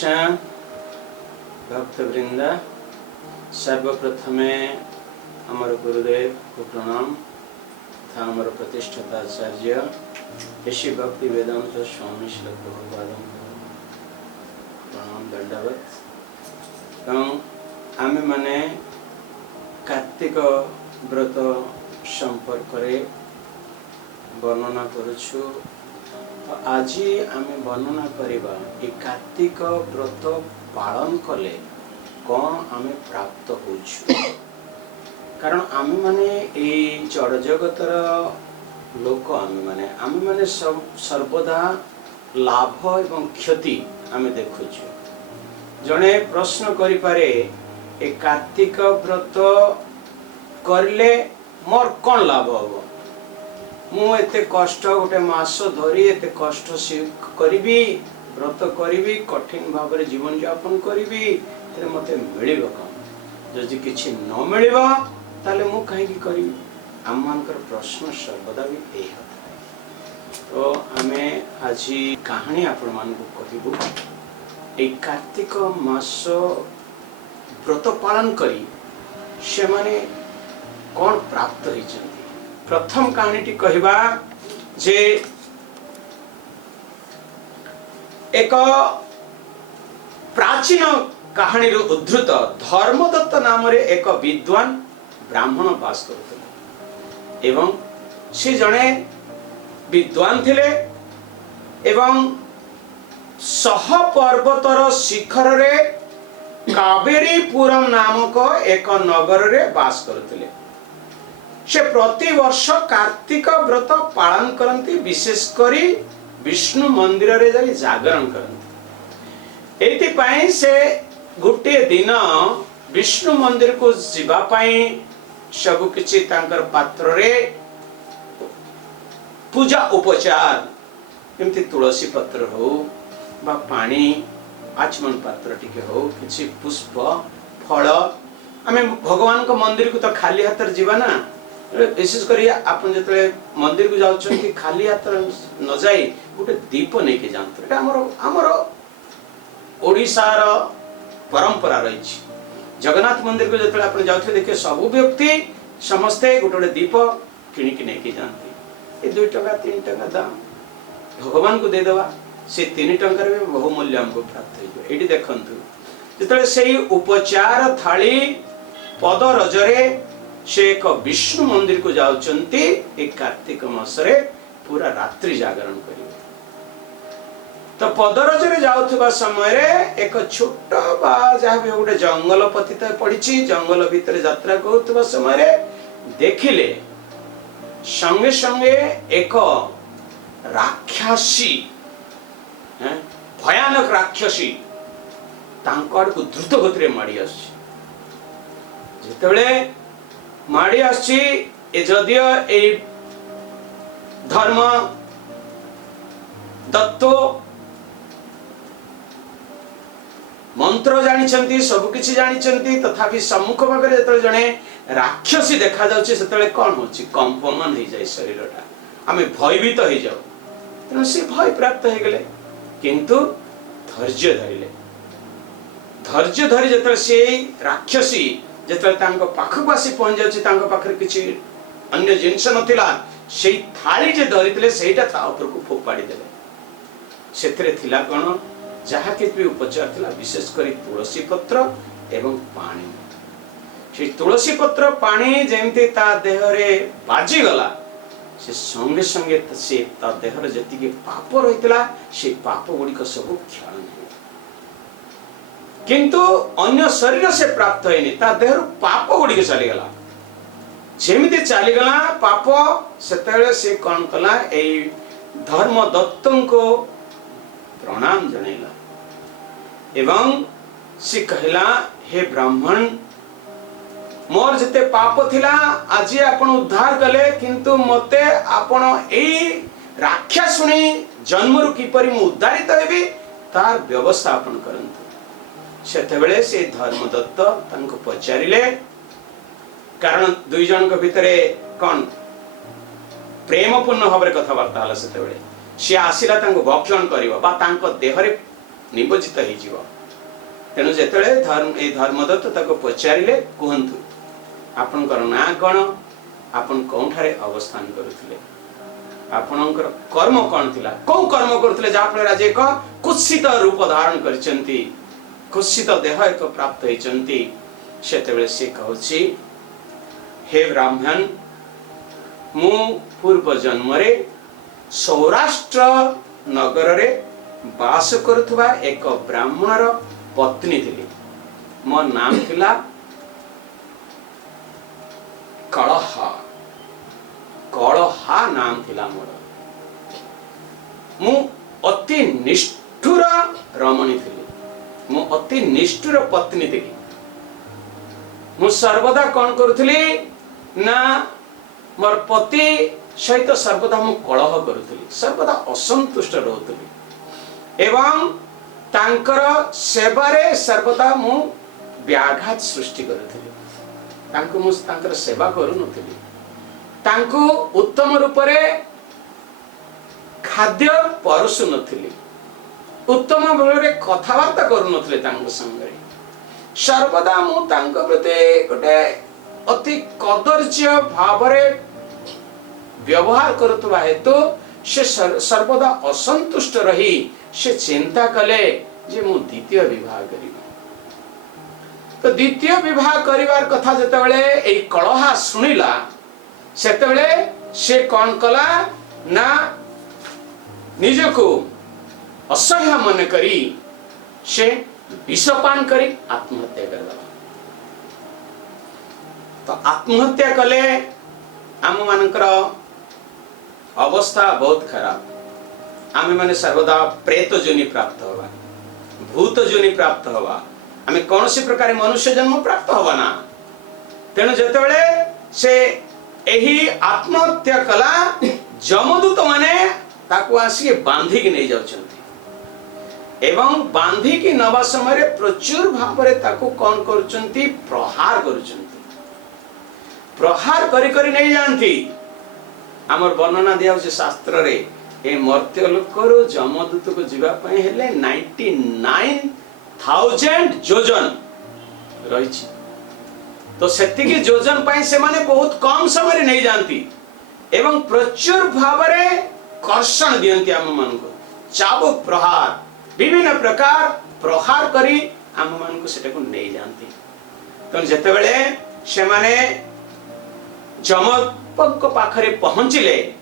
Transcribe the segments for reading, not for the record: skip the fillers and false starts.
अच्छा भक्तवृंदा सर्वप्रथमे आमर गुरुदेव को प्रणाम तथा आमर प्रतिष्ठित आचार्य ऋषि भक्ति वेदांत स्वामी श्री प्रभुपाद प्रणाम दंडवत। आमे माने कार्तिक व्रत संपर्क वर्णना करुछु। आज आमे वर्णना करिबा ए कार्तिक व्रत पालन कले कौन आमे प्राप्त होछु। कारण आमे माने ए जड़ जगतर लोक आमे माने सर्वदा लाभ एवं क्षति आमे देखुछु। जने प्रश्न करि पारे ए कार्तिक व्रत करले मोर कौन लाभ हो। मु एते कष्ट गोटे मास धरी एते कष्ट करी व्रत करी कठिन भाव में जीवन यापन करी मते मिलिबो कौन। जदि किछि न मिलिबो ताले मु कहीं करी। आम मानकर प्रश्न सर्वदा भी यही होता। तो आमे आज कहानी आपण मान को कहबो। ए कार्तिक मास व्रत पालन करी से माने कौन प्राप्त होइछन। प्रथम कहानी टी कहबा जे एक प्राचीन कहानी उद्धृत धर्मदत्त नाम रे एक विद्वान ब्राह्मण वास करते एवं से जने विद्वान थिले एवं सह पर्वतर शिखर रे कावेरीपुरम नामक एक नगर रे वास करते। से प्रति वर्ष कार्तिक व्रत पालन करती, विशेष करी विष्णु मंदिर रे जाई जागरण करती। एति पाई से गोटे दिन विष्णु मंदिर को जीवा पाई सब किछि तांकर पात्र रे पूजा उपचार एमती तुलसी पत्र हो बा पानी आचमन पात्र टिके हो किछि पुष्प फल आमे भगवान को मंदिर को तो खाली हाथ जीवा ना। विशेष करी आपन जतले मंदिर को जाउछन खाली हाथ न जाई गोटे दीप नहीं के जानत। एटा हमर ओडिसार परंपरा रही। जगन्नाथ मंदिर को जतले आपन जाउथे देखिए सब व्यक्ति समस्ते गोटे दीप किणी के नहीं के जानती। ए 2 टका 3 टका दाम भगवान को दे देवा से 3 टंका रे बहुमूल्य हमको प्राप्त हो। एटी देखंतु जतले सेही उपचार थाली पद रजरे से एक विष्णु मंदिर को जाउचंती। एक कार्तिक मासरे पूरा रात्रि जागरण करिवे। तो पदरज रे जाउथबा समय रे एक छोट बा जहा भी गोटे जंगल पतित पड़िछि। जंगल भीतर यात्रा करथबा समय रे देखिले संगे संगे एक राक्षसी भयानक राक्षसी तांकर को द्रुत गति रे माडी आछि। जेतेबेले माड़ी आछि ए जदियो ए धर्म दत्तो मंत्र जानिछंती सब किछि जानिछंती तथापि सम्मुख भागरे जतले जणे राक्षसी देखा जाउछि सेतले कोन होछि कंपमन हे जाय शरीरटा आमे भयभीत हे जाउ। तनो से भय प्राप्त हे गेले किंतु धैर्य धरिले। धैर्य धरि जतले से राक्षसी जतले तांको पाखक आसी पहुंच जाउछि तांको पाखरे किछि अन्य जिंस नथिला सेई थाली जे धरितले सेटा ता ऊपर को फोपाडी देले। सेतरे थिला कोन जहा के भी उपचार थिला विशेष करी तुलसी पत्र एवं पानी। से तुलसी पत्र पानी जेमते ता देह रे बाजी गला से संगे संगे से ता देह रे जति के पाप रहितला से पाप गुडी को सब क्षण किंतु अन्य शरीर से प्राप्त होइनी ता देह पाप गुडी के चली गला। जेमिति चली गला पाप सेतेले से कोन कला ए धर्म दत्तन को प्रणाम जणैला एवं से कहला हे ब्राह्मण मोर जते पाप थिला आज आपण उद्धार कले किंतु मते आपण ए राक्षसुनी जन्मरु किपरि मु उद्धारित हेबी तार व्यवस्था आपण करंतु। सेतेबेले से धर्मदत्त तांको पचारिले कारण दुई जन को भितरे कोन प्रेमपूर्ण भाव रे कथावार्ता हला। सेतेबेले सी आसिला तांको भक्षण करिवो बा तांको देहरे निबजित हो। तेणु जिते धर्मदत्त ताको पचारे कहतु आपणकर ना कौन, आपन कौठारे अवस्थान करुथिले, आपणकर कर्म कौन थिला, कौ कर्म करुथिले जहा फल आज एक कुत्सित रूप धारण करचंती, कुत्सित देह एक प्राप्त होइचंती। सेतेबेले से कहउछि हे ब्राह्मण, मु पूर्व जन्म रे सौराष्ट्र नगर रे बास करुथुवा एक ब्राह्मणर पत्नी थिली। मो नाम थिला कलहा, कलहा नाम थिला मोर। मु अति निष्ठुर रमणी थिली, मु अति निष्ठुर पत्नी थिली। मु सर्वदा कौन करुथली ना मोर पति सहित सर्वदा मु कलह करुथली, सर्वदा असंतुष्ट रहउथली एवं तांकर सेवारे सर्वदा मु व्याघात सृष्टि करुथली। तांको मु तांकर सेवा करू नथली, तांको उत्तम रूप रे खाद्य परसु नथली, उत्तम भाବରେ कथावार्ता करू नथले तांको संगे। सर्वदा मु तांको प्रति गोटे अति कदर्य भावरे व्यवहार करुवा हेतु से सर्वदा असंतुष्ट रही से चिंता कले जे मु द्वितीय विवाह करी। तो द्वितीय विवाह करिवार कथा जतबेले एई कलहा सुनिला सेतबेले से कौन कला ना निजको असह्य मन करी से विषपान करी आत्महत्या करला। तो आत्महत्या कले आम मानकर अवस्था बहुत खराब। आमे माने सर्वदा प्रेत जोनि प्राप्त होवा, भूत जोनि प्राप्त होवा, आमे कौन सी प्रकार मनुष्य जन्म प्राप्त होवा ना। तेणु जेतेबेले से एही आत्महत्या कला जमदूत माने ताकू आसी बांधी की नहीं जाउछंती एवं बांधी की नवा समय प्रचुर भावरे ताकू कौन करूछंती प्रहार करूछंती, प्रहार करी करी नहीं जानती। हमर वर्णना दिया होছে शास्त्र रे ए मर्त्य लोकरो जमदूत को जीवा पय हेले 99,000 योजन रहिछि। तो सेति की योजन पय से माने बहुत कम समय रे नहीं जानती एवं प्रचुर भावरे कर्षण दियंती हम मन को चाबुक प्रहार विभिन्न प्रकार प्रहार करी हम मन को सेटा को नहीं जानती। तो जते बेले से माने जमदूत पाखरे पहुंचिले,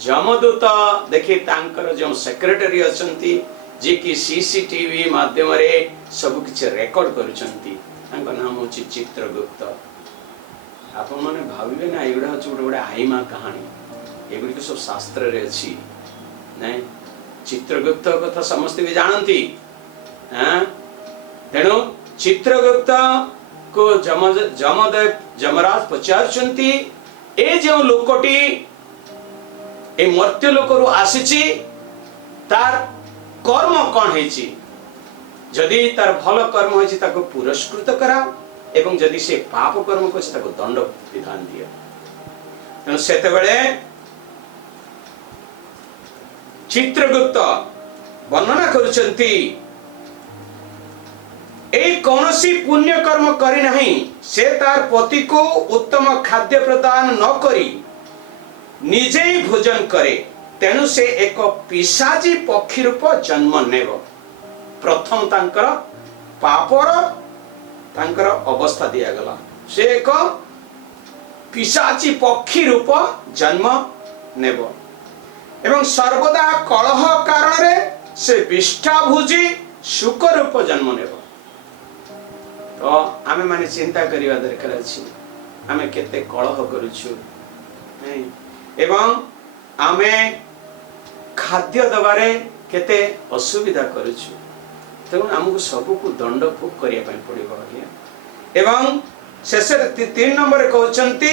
जमदूत देखि तांकर जो सेक्रेटरी अछंती जे कि सीसीटीवी माध्यम रे सब किछ रेकॉर्ड करूछंती, तांका नाम होछि चित्रगुप्त। आपन माने भाबिबे ना एगुडा होछि गोटे आईमा कहानी, एगुडी सब शास्त्र रे अछि नै। चित्रगुप्त कथा समस्त भी जानती। हां तेणु चित्रगुप्त को जमदेव जमराज पचारचंती ए जो लोकटी ए मर्त्य लोकरु आसीची तार कर्म कौन हेची, जदि तार भल कर्म होइछि ताको पुरस्कृत करा एवं जदि से पाप कर्म करछि ताको दंड विधान दिया। तेणु सेते बेले चित्रगुप्त वर्णना करुचंती ए कौनसी पुण्य कर्म करी नहीं, से तार पति को उत्तम खाद्य प्रदान न करी निजे ही भोजन करे, तेणु से एक पिशाची पक्षी रूप जन्म नेब। प्रथम तांकर पापर तांकर अवस्था दिया गला, से एक पिशाची पक्षी रूप जन्म नेब एवं सर्वदा कलह कारण रे से विष्ठा भुजी सुख रूप जन्म नेब। तो आमे माने चिंता करिवा दरकार अछि, आमे केते कलह करूछु नै एवं आमे खाद्य दबारे केते असुविधा करूछु। तेणु हमको सबको दंड भोग करिया पय पड़िबो एवं शेष 3 नंबर कहउचंती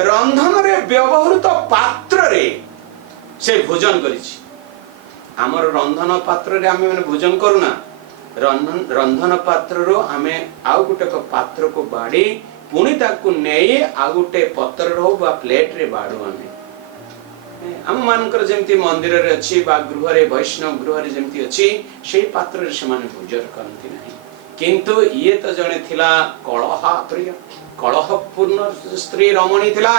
रंधन रे व्यवहृत पात्र रे से भोजन करिछि। हमर रंधन पात्र रे आमे माने भोजन करूना, रंधन पात्र रो आमे आउ गुटे को पात्र को बाड़ी पुणी ताकू नेई आउ गुटे पत्र रो बा प्लेट रे बाड़ू आमे आम मानकर जमती मंदिर रे अच्छी बा गृह रे वैष्णव गृह रे जमती अच्छी से पात्र रे से माने भोजन करती नहीं किंतु ये तो जने थिला कलहा प्रिय कलहपूर्ण स्त्री रमणी थिला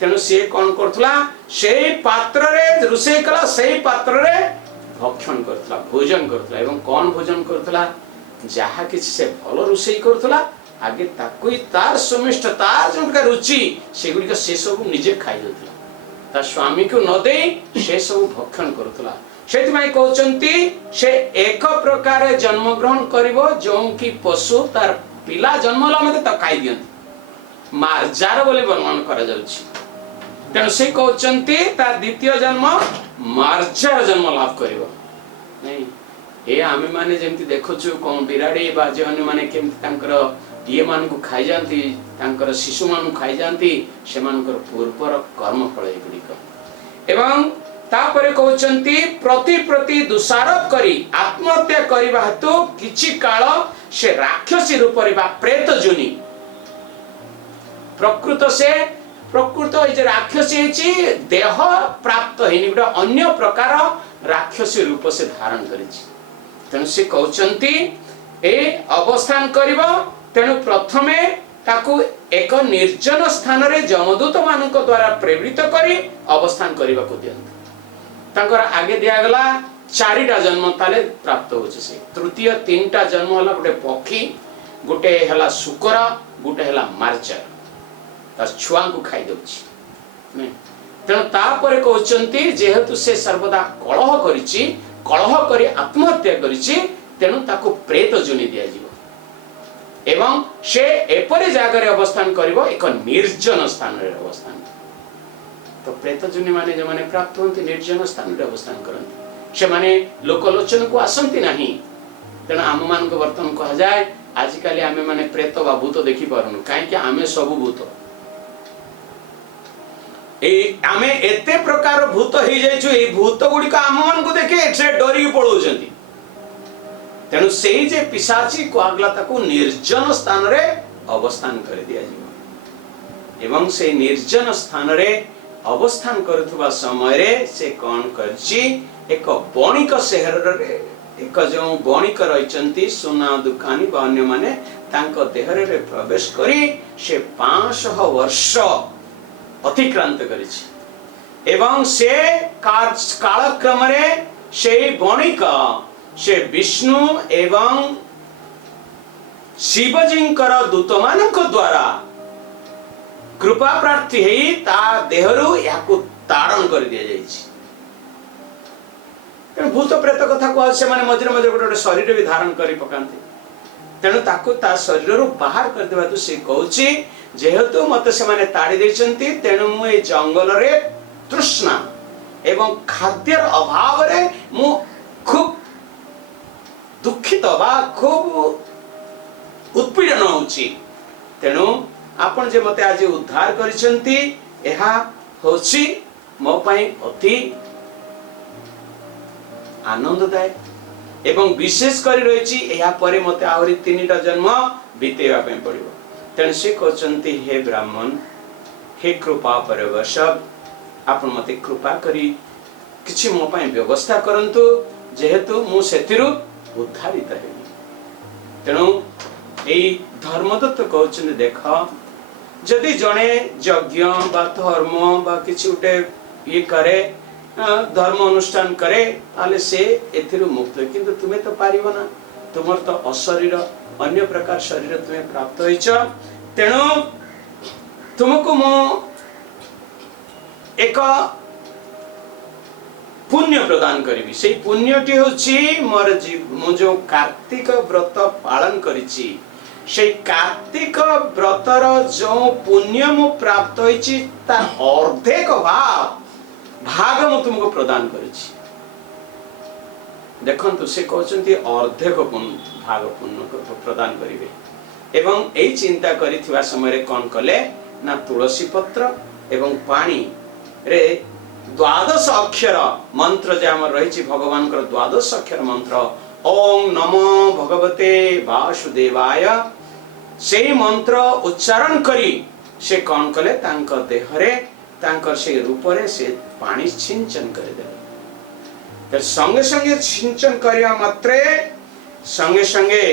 तेणु सी कौन करथला से पात्र रे रुसे कला से पात्र रे भक्षण करथला भोजन करथला एवं कौन भोजन करथला जहा कि से भल रुसे करथला आगे ताकू तार सुमिष्ट तार जोनका रुचि सेगुडी से सब निजे खाइ दथला ता स्वामी को न दे से सब भक्षण करथला सेति माई कहउचंती से एक प्रकार जन्म ग्रहण करिवो जो कि पशु तार पिला जन्म ला मते त खाइ दियंती मार्जार बोली वर्णन करा जाउछि तेणु से कहउचंती ता द्वितीय जन्म मार्जार जन्म लाभ करिवो नहीं ए आमे माने जेमति देखुछु कोन बिराडी बा जे माने केमति तांकर ये मान को खाई जानती तांकर शिशु मान खाई जानती से मानकर पूर्वर कर्म फल एगुड़िक एवं तापरे कहउचंती प्रति प्रति दोषारोप करी आत्महत्या करबा हेतु किछि काल से राक्षसी रूप रे बा प्रेत जोनि प्रकृत जे राक्षसी छि देह प्राप्त हेनि गुडा अन्य प्रकार राक्षसी रूप से धारण करिछि तेणु से कहउचंती ए अवस्थान करिवो तेणु प्रथमे ताकू एक निर्जन स्थान रे जमदूत मानक द्वारा प्रेरित करी अवस्थान करबा को दियंत तांकर आगे दिया गला चारिटा जन्म ताले प्राप्त होचे से तृतीय तीनटा जन्म हला गोटे पक्षी गोटे हला शुकर गोटे हला मार्जार ता छुआ को खाइ दउछि नै तेणु तापरे कहउचंती जेहेतु से सर्वदा कलह करिछि कलह करी आत्महत्या करिछि तेणु ताको प्रेत जोनि दिया जिवो एवं से एपरि जागरे अवस्थान करिवो एक निर्जन स्थान रे अवस्थान तो प्रेत जोनि माने जे माने प्राप्त होंती निर्जन स्थान रे अवस्थान करंती से माने लोकलोचन को आसंती नाही तेणु आम मान को वर्तन कहा जाए आजिकाली आमे माने प्रेत बा भूत देखि पारुनु काहे कि आमे सब भूत ए आमे एते प्रकार भूत हे जाइछु ए भूत गुडी का आम मान को देखे से डरी पळौचंती तेणु से जे पिशाची को आगला ताको निर्जन स्थान रे अवस्थान कर दिया जीव एवं से निर्जन स्थान रे अवस्थान करथुवा समय रे से कोन करछि एक बणिक शहर रे एक जो बणिक रहिचंती सोना दुकानी बा अन्य माने तांको देह रे प्रवेश करी से 500 वर्ष अतिक्रांत करिछि एवं से कालक्रम रे से बणिक से विष्णु एवं शिवजींकर दूत मानक द्वारा कृपा प्रार्थी हेई ता देहरु याकु तारण कर दिया जाइछि तेणु भूत प्रेत कथा को से माने मझिरे मझिरे गोटे शरीर भी धारण करी पकांती तेणु ताकु ता शरीर रु बाहर कर देबा तो से कहउछि जेहेतु मते से माने ताड़ी दैछंती तेणु मु ए जंगल रे तृष्णा एवं खाद्यर अभाव रे मु खूब दुखित बा खूब उत्पीड़न होछि तेणु आपण जे मते आज उद्धार करिसंती एहा होछि मो पई अति आनंददायक एवं विशेष करी रहिछि एहा परे मते आहुरी तीनटा जन्म बितेबा पई पड़िबो तेणु से कहचंती हे ब्राह्मण हे कृपा परवशव आपण मते कृपा करी किछि मो पई व्यवस्था करंतु जेहेतु मु सेतिरु उद्धारित है तेणु एई धर्मदत्त कहउछन देख जदि जणे यज्ञ बा धर्म बा किछि उटे ये करे धर्म अनुष्ठान करे ताले से एथिरु मुक्त किंतु तुमे तो पारिबो ना तुमर तो अशरीर अन्य प्रकार शरीर तुमे प्राप्त होइछ तेणु तुमको मो एक पुण्य प्रदान करी से पुण्यटी होछि मोर मु जो कार्तिक व्रत पालन करिछि से कार्तिक व्रतर जो पुण्य मु प्राप्त होइछि ता अर्धेक भाग मु तुमको प्रदान करिछि देखंतु से कहचंती अर्धेक भाग पुण्य प्रदान करिवे एवं एई चिंता करिथिबा समय रे कोन कले ना तुलसी पत्र एवं पानी रे द्वादश अक्षर मंत्र जे हमर रहिछि भगवान कर द्वादश अक्षर मंत्र ओम नमो भगवते वासुदेवाय से मंत्र उच्चारण करी से कोन कले तांक देह रे तांकर से रूप रे से पानी सिंचन कर दे तो संगे संगे सिंचन करिया मात्रे संगे संगे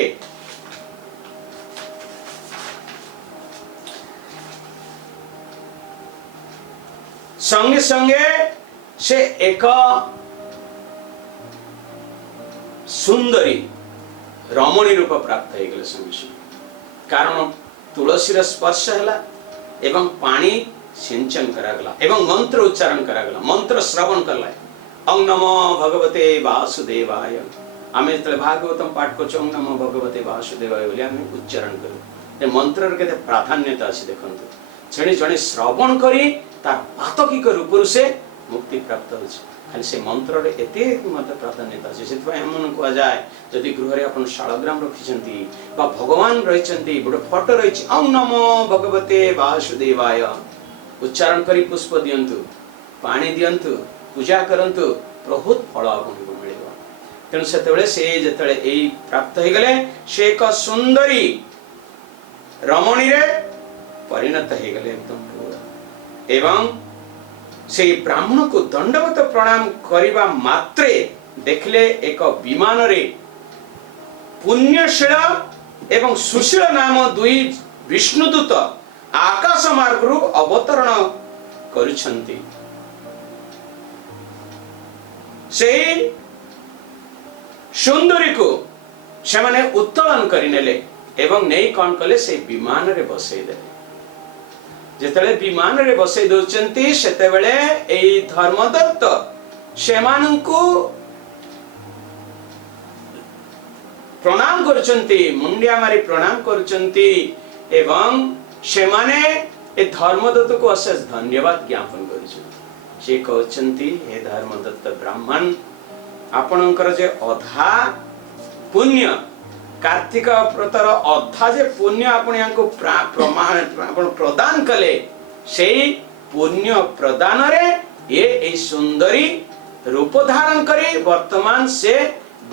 संगे संगे से एक सुंदरी रमणी रूप प्राप्त हो गले संगे संगे कारण तुलसी स्पर्श है एवं पानी सिंचन करागला एवं मंत्र उच्चारण करागला मंत्र श्रवण करला ओं नमो भगवते वासुदेवाय आमे जतले भागवतम पाठ करछ ओं नमो भगवते वासुदेवाय बोली आमे उच्चारण करू ए मंत्र रे केते प्राधान्यता अछि देखंतु जणे जणे श्रवण करी तार पातकिक रूप से मुक्ति प्राप्त होछ खाली से मंत्र रे एते मत प्राधान्यता अछि सेत भाई हमन को जाय जदि गृह रे अपन शालग्राम रखिसंती बा भगवान रहिसंती बड फोटो रहिछि ओं नमो भगवते वासुदेवाय उच्चारण करी पुष्प दियंतु पानी दियंतु पूजा करंतु बहुत फल आपको मिलेगा तेणु से से जतले एई प्राप्त हो गले से एक सुंदरी रमणी रे परिणत हो गले एकदम पूरा एवं से ब्राह्मण को दंडवत प्रणाम करिबा मात्रे देखले एक विमान रे पुण्यशील एवं सुशील नाम दुई विष्णुदूत आकाश मार्ग रु अवतरण करुछंती से सुंदरी को से माने उत्तोलन करिनेले एवं नहीं कौन कले से विमान रे बसई देले जेतले विमान रे बसई दोचंती सेते बेले एई धर्मदत्त सेमानंकु प्रणाम करुचंती मुंडिया मारी प्रणाम करुचंती एवं सेमाने ए धर्मदत्त को अशेष धन्यवाद ज्ञापन करुचंती से कहचंती हे धर्मदत्त ब्राह्मण आपणकर जे अधा पुण्य कार्तिक व्रतर अधा जे पुण्य आपण यांको प्रमाण आपण प्रदान कले सेई पुण्य प्रदान रे ए सुंदरी रूप धारण करी वर्तमान से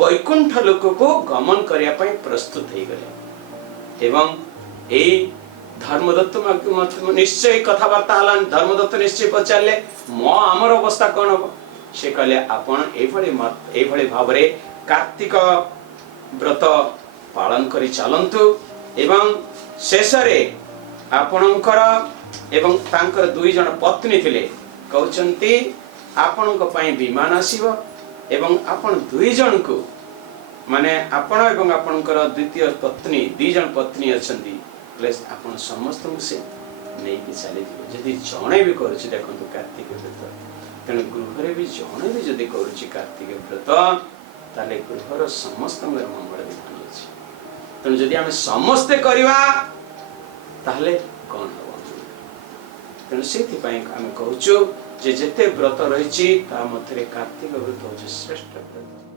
वैकुंठ लोक को गमन करिया पई प्रस्तुत हे गले एवं एई धर्मदत्त निश्चय कथबार्ता हलान धर्मदत्त निश्चय पचारले मो आमर अवस्था कौन हम से कहले आपण एभଳି भावरे कार्तिक व्रत पालन करी चलंतु एवं शेषरे आपणकर एवं तांकर दुई जन पत्नी थिले कहउचंती आपणक पई विमान आसीबो एवं आपण दुई जन को माने आपण एवं आपणकर द्वितीय पत्नी दुई जन पत्नी अछंती आपण समस्त से नहीं कि चली जदि जणे भी करूछि देखंतु कार्तिक व्रत तेणु गृह भी जणे भी जदि करूछि कार्तिक व्रत ताले गृहर समस्त मंगल विधान अछि तेणु जदि आमे समस्ते करिवा ताले कोन हो तेणु सेति पई आमे कहूछु जे जेते व्रत रहिछि ता मध्यरे कार्तिक व्रत होछि श्रेष्ठ व्रत।